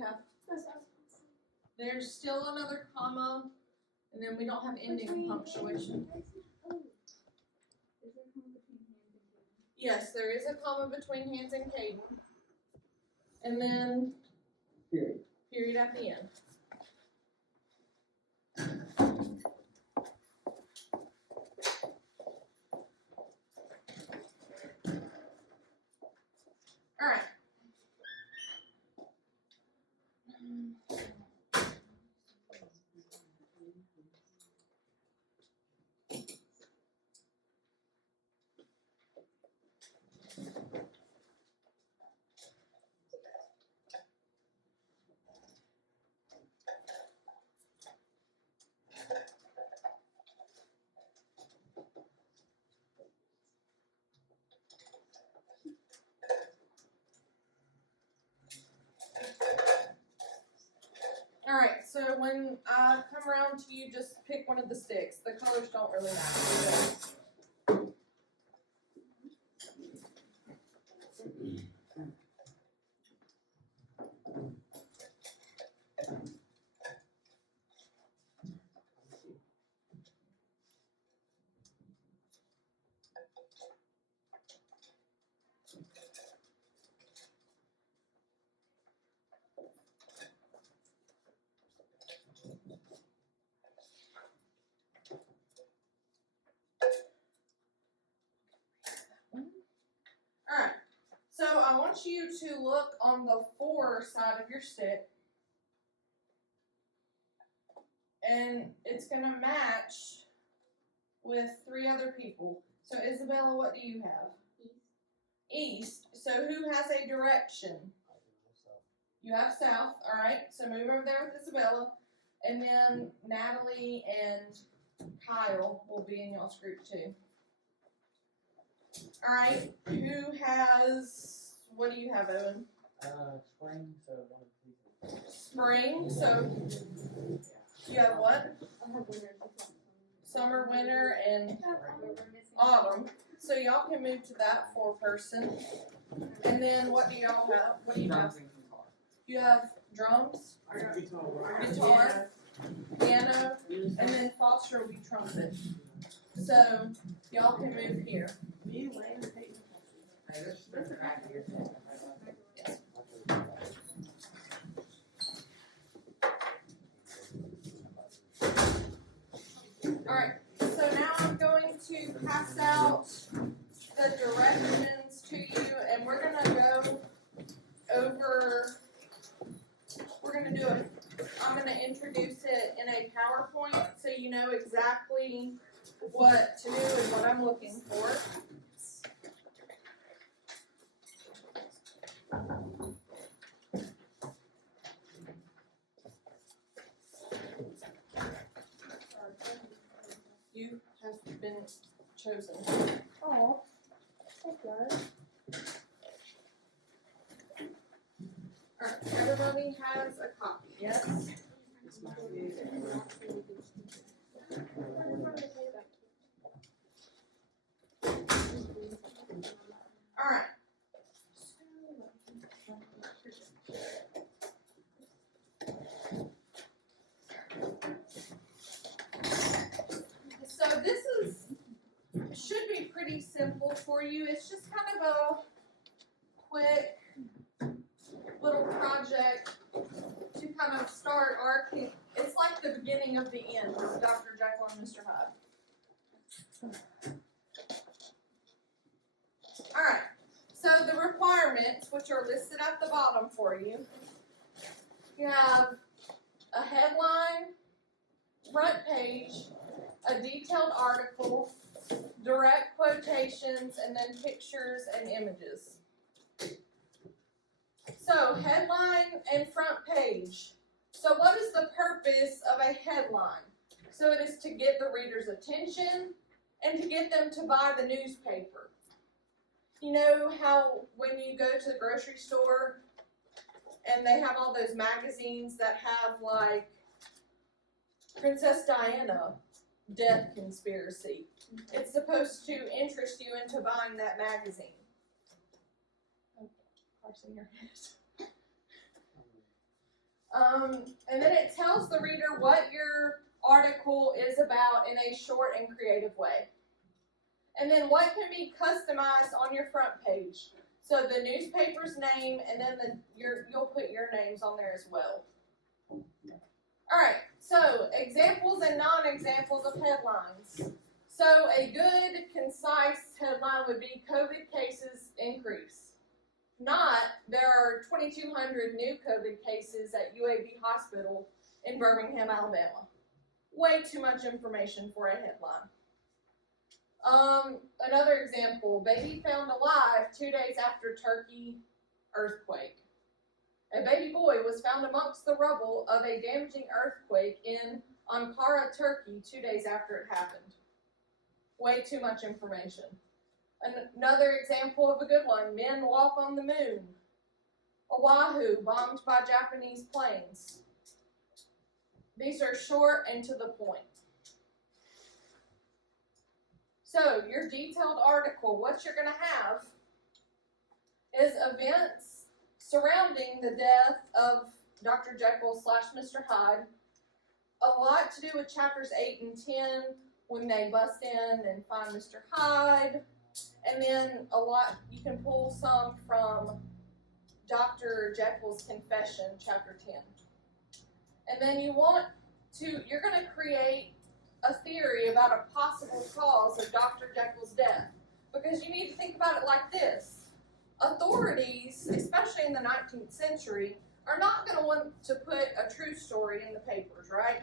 you have? There's still another comma, and then we don't have ending punctuation. Yes, there is a comma between Hans and Caden. And then period at the end. All right. Alright, so when I come around to you, just pick one of the sticks. The colors don't really matter. Alright, so I want you to look on the for side of your stick. And it's going to match with 3 other people. So Isabella, what do you have? East. So who has a direction? You have south. Alright, so move over there with Isabella. And then Natalie and Kyle will be in y'all's group too. Alright, who has, what do you have, Owen? Spring, so Spring, so you have what? Summer, winter, and autumn. So y'all can move to that 4-person. And then what do y'all have? What do you have? You have drums, guitar, piano, and then Foster will be trumpet. So y'all can move here. Alright, so now I'm going to pass out the directions to you, and we're going to go over, I'm going to introduce it in a PowerPoint so you know exactly what to do and what I'm looking for. You have been chosen. Oh, thank God. Alright, everybody has a copy, yes? Alright. So this should be pretty simple for you. It's just kind of a quick little project to kind of start our, it's like the beginning of the end with Dr. Jekyll and Mr. Hyde. Alright, so the requirements, which are listed at the bottom for you, you have a headline, front page, a detailed article, direct quotations, and then pictures and images. So, headline and front page. So what is the purpose of a headline? So it is to get the reader's attention and to get them to buy the newspaper. You know how when you go to the grocery store and they have all those magazines that have like Princess Diana death conspiracy. It's supposed to interest you into buying that magazine. Okay, Carson, your head. And then it tells the reader what your article is about in a short and creative way. And then what can be customized on your front page. So the newspaper's name, and then you'll put your names on there as well. Alright, so examples and non-examples of headlines. So a good, concise headline would be COVID cases increase. Not, there are 2,200 new COVID cases at UAB Hospital in Birmingham, Alabama. Way too much information for a headline. Another example, baby found alive 2 days after Turkey earthquake. A baby boy was found amongst the rubble of a damaging earthquake in Ankara, Turkey 2 days after it happened. Way too much information. Another example of a good one, men walk on the moon. Oahu bombed by Japanese planes. These are short and to the point. So your detailed article, what you're going to have is events surrounding the death of Dr. Jekyll / Mr. Hyde. A lot to do with chapters 8 and 10 when they bust in and find Mr. Hyde. And then a lot, you can pull some from Dr. Jekyll's Confession, chapter 10. And then you're going to create a theory about a possible cause of Dr. Jekyll's death. Because you need to think about it like this. Authorities, especially in the 19th century, are not going to want to put a true story in the papers, right?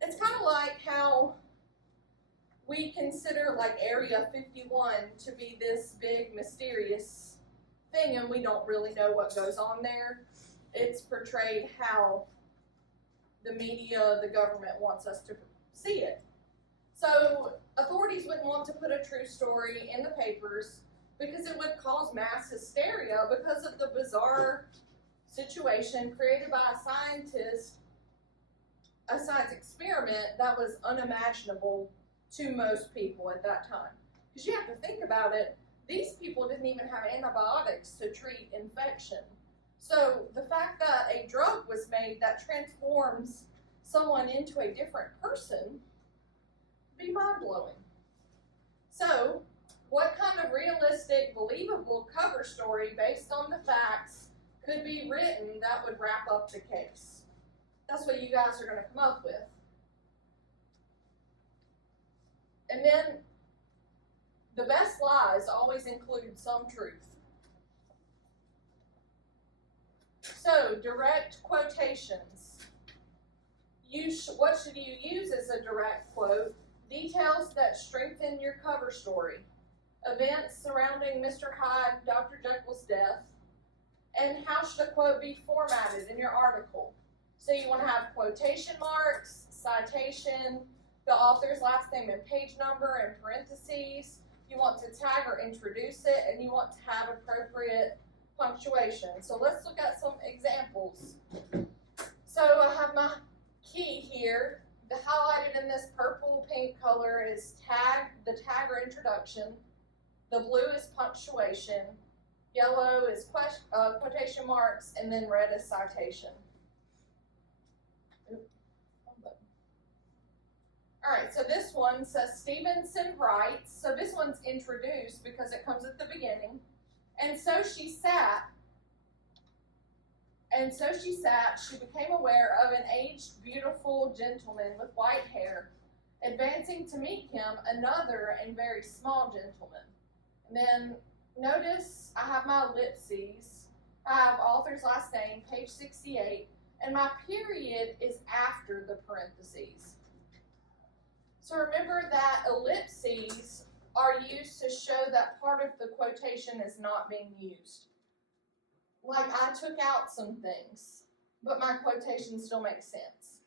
It's kind of like how we consider like Area 51 to be this big mysterious thing and we don't really know what goes on there. It's portrayed how the media, the government wants us to see it. So authorities wouldn't want to put a true story in the papers because it would cause mass hysteria because of the bizarre situation created by a science experiment that was unimaginable to most people at that time. Because you have to think about it, these people didn't even have antibiotics to treat infection. So the fact that a drug was made that transforms someone into a different person would be mind-blowing. So what kind of realistic, believable cover story based on the facts could be written that would wrap up the case? That's what you guys are going to come up with. And then the best lies always include some truth. So, direct quotations. What should you use as a direct quote? Details that strengthen your cover story. Events surrounding Mr. Hyde, Dr. Jekyll's death. And how should a quote be formatted in your article? So you want to have quotation marks, citation, the author's last name and page number and parentheses. You want to tag or introduce it, and you want to have appropriate punctuation. So let's look at some examples. So I have my key here. The highlighted in this purple pink color is the tag or introduction. The blue is punctuation. Yellow is quotation marks, and then red is citation. Alright, so this one says Stevenson writes, so this one's introduced because it comes at the beginning. And so she sat, she became aware of an aged, beautiful gentleman with white hair, advancing to meet him, another and very small gentleman. And then notice I have my ellipses, I have author's last name, page 68, and my period is after the parentheses. So remember that ellipses are used to show that part of the quotation is not being used. Like I took out some things, but my quotation still makes sense.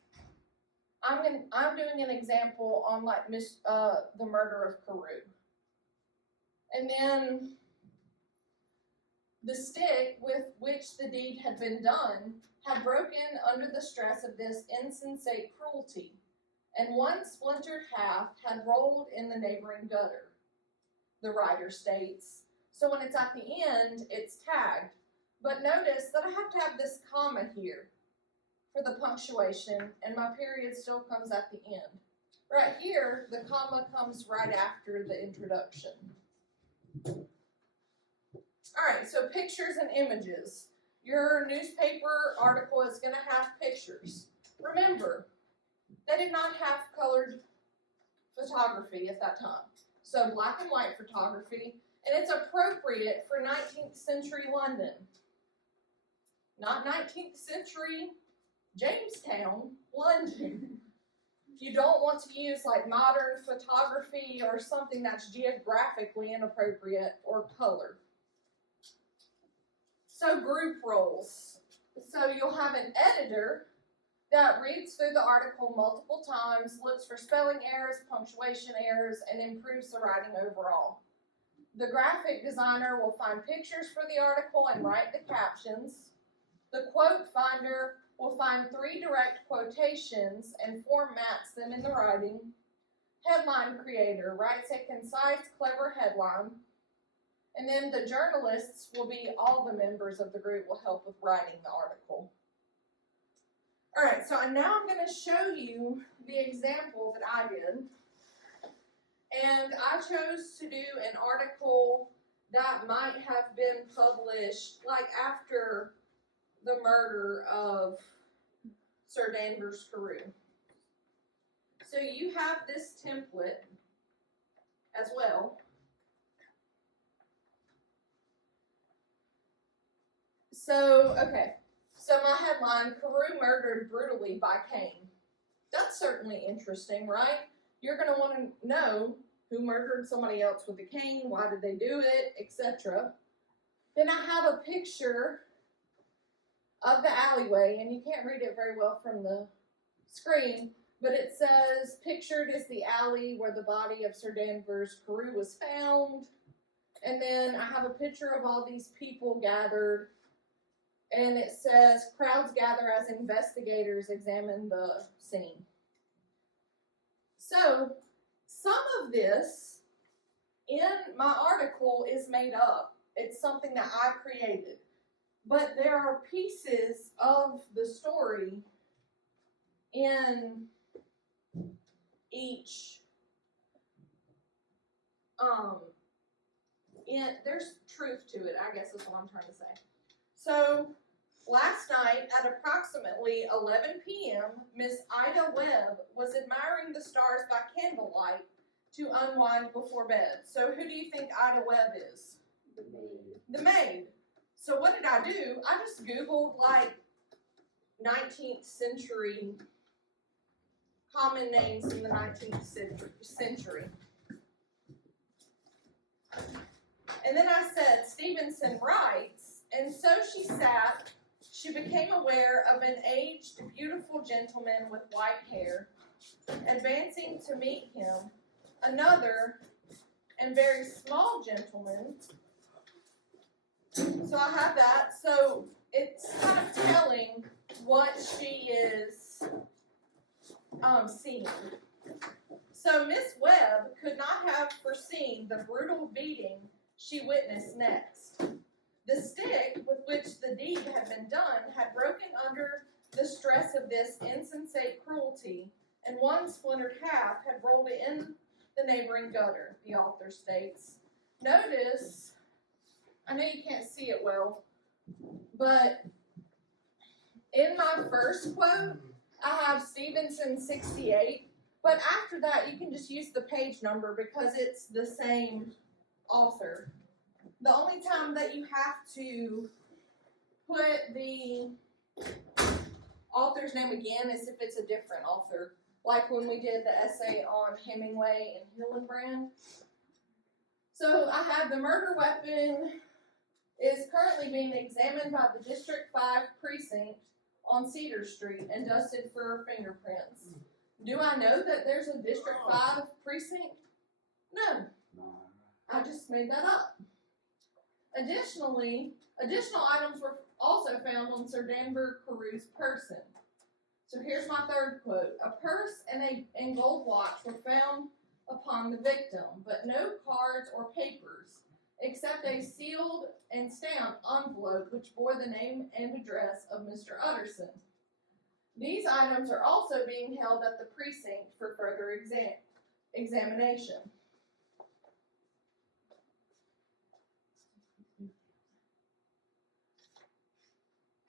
I'm doing an example on like the murder of Carew. And then the stick with which the deed had been done had broken under the stress of this insensate cruelty, and one splintered half had rolled in the neighboring gutter, the writer states. So when it's at the end, it's tagged. But notice that I have to have this comma here. for the punctuation, and my period still comes at the end. Right here, the comma comes right after the introduction. Alright, so pictures and images. Your newspaper article is going to have pictures. Remember, they did not have colored photography at that time. So black and white photography, and it's appropriate for 19th century London. Not 19th century Jamestown, London. You don't want to use like modern photography or something that's geographically inappropriate or colored. So group roles. So you'll have an editor that reads through the article multiple times, looks for spelling errors, punctuation errors, and improves the writing overall. The graphic designer will find pictures for the article and write the captions. The quote finder will find 3 direct quotations and formats them in the writing. Headline creator writes a concise, clever headline. And then the journalists will be all the members of the group will help with writing the article. Alright, so now I'm going to show you the example that I did. And I chose to do an article that might have been published like after the murder of Sir Danvers Carew. So you have this template as well. So, okay. So my headline, Carew murdered brutally by cane. That's certainly interesting, right? You're going to want to know who murdered somebody else with a cane, why did they do it, etc. Then I have a picture of the alleyway, and you can't read it very well from the screen, but it says, pictured is the alley where the body of Sir Danvers Carew was found. And then I have a picture of all these people gathered, and it says, crowds gather as investigators examine the scene. So, some of this in my article is made up. It's something that I created. But there are pieces of the story in each, there's truth to it, I guess is what I'm trying to say. So, last night at approximately 11 p.m., Miss Ida Webb was admiring the stars by candlelight to unwind before bed. So who do you think Ida Webb is? The maid. The maid. So what did I do? I just Googled like 19th century common names in the 19th century. And then I said, Stevenson writes, and so she sat. She became aware of an aged, beautiful gentleman with white hair, advancing to meet him, another and very small gentleman. So I have that. So it's kind of telling what she is seeing. So Miss Webb could not have foreseen the brutal beating she witnessed next. The stick with which the deed had been done had broken under the stress of this insensate cruelty, and one splintered half had rolled in the neighboring gutter, the author states. Notice, I know you can't see it well, but in my first quote, I have Stevenson 68, but after that you can just use the page number because it's the same author. The only time that you have to put the author's name again is if it's a different author. Like when we did the essay on Hemingway and Hillenbrand. So I have the murder weapon is currently being examined by the District 5 precinct on Cedar Street and dusted for fingerprints. Do I know that there's a District 5 precinct? No. I just made that up. Additionally, additional items were also found on Sir Danvers Carew's person. So here's my third quote. A purse and gold watch were found upon the victim, but no cards or papers, except a sealed and stamped envelope which bore the name and address of Mr. Utterson. These items are also being held at the precinct for further examination.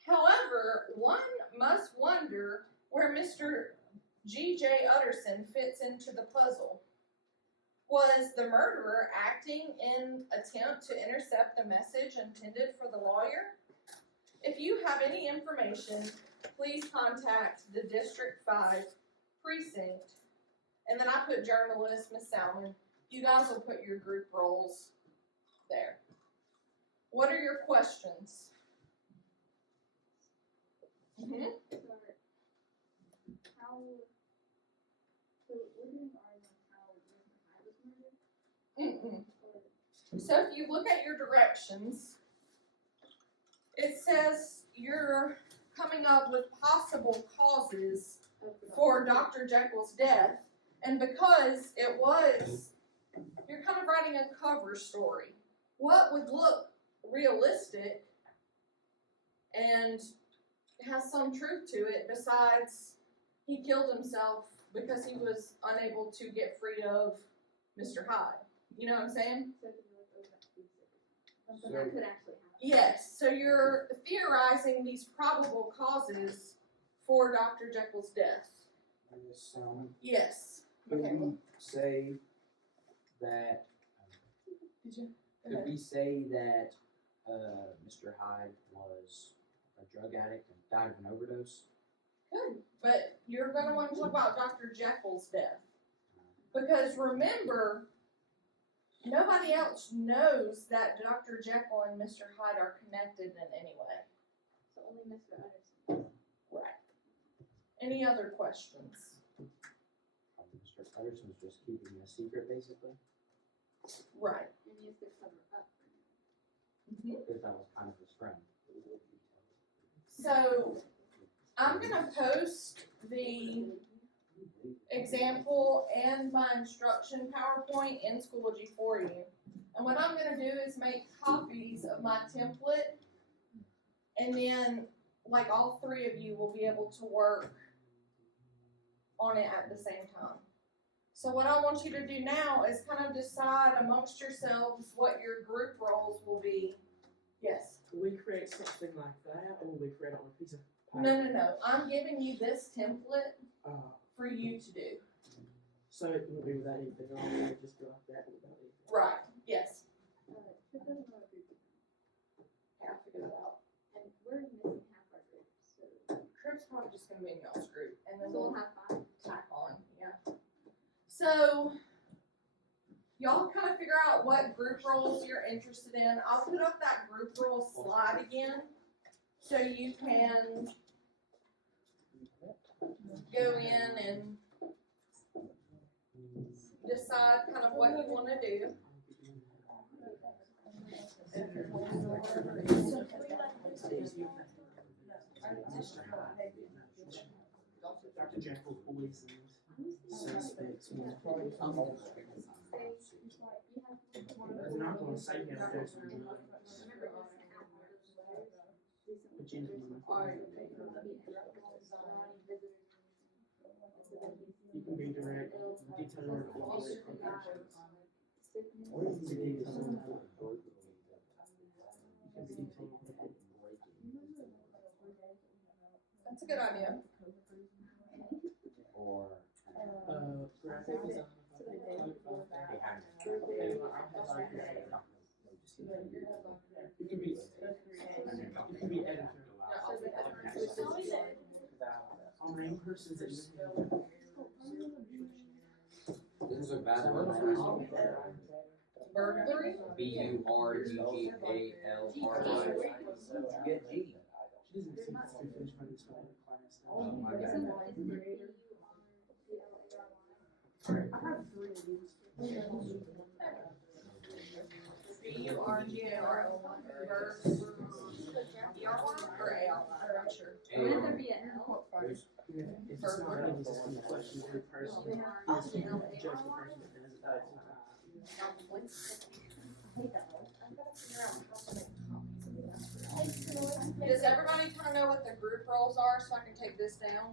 However, one must wonder where Mr. G.J. Utterson fits into the puzzle. Was the murderer acting in attempt to intercept the message intended for the lawyer? If you have any information, please contact the District 5 precinct. And then I put journalist, Miss Salmon. You guys will put your group roles there. What are your questions? Mm-hmm. How, so we're doing ours on how I was murdered? Mm-mm. So if you look at your directions, it says you're coming up with possible causes for Dr. Jekyll's death, and because it was, you're kind of writing a cover story. What would look realistic and has some truth to it besides he killed himself because he was unable to get free of Mr. Hyde? You know what I'm saying? Something that could actually happen. Yes, so you're theorizing these probable causes for Dr. Jekyll's death. Yes. Could Okay. we say that? Did you? Could we say that Mr. Hyde was a drug addict and died of an overdose? Good, but you're going to want to talk about Dr. Jekyll's death. Because remember, nobody else knows that Dr. Jekyll and Mr. Hyde are connected in any way. So only Mr. Utterson. Right. Any other questions? Mr. Utterson was just keeping a secret, basically, Right. And used to cover up for him. Mm-hmm. because that was kind of his friend. So, I'm going to post the example and my instruction PowerPoint in Schoology for you. And what I'm going to do is make copies of my template, and then like all three of you will be able to work on it at the same time. So what I want you to do now is kind of decide amongst yourselves what your group roles will be. Yes? Will we create something like that, or will we create it on a piece of No, paper? no, no. I'm giving you this template Uh, for you to do. so it wouldn't be without anything on it, it would just be like that without anything. Right. Yes. Trip doesn't know what group is in. Yeah, I'll figure that out. And we're missing half our group, so. Trip's probably just gonna be in y'all's group, and then So we'll we'll have 5. tack on, yeah. So, y'all kind of figure out what group roles you're interested in. I'll put up that group role slide again, so you can go in and decide kind of what you wanna do. Dr. Jekyll poisoned suspects. We're not going to say he had a dose of drugs. But you can be direct, detailed, or That's a good idea. Or graphic design. It could be editor. Our main person's in this is a bad word. Burglary? BURGALRY. Get G. She doesn't seem to be finished by this class. Oh my God. I have 3 of these. B-U-R-G-A-R-O-Y. E-R-Y or A-R-Y? I'm not sure. Wouldn't there be an L? If it's not, then it's just a question of the person. Yes, you can judge the person that does it. Does everybody kind of know what the group roles are so I can take this down?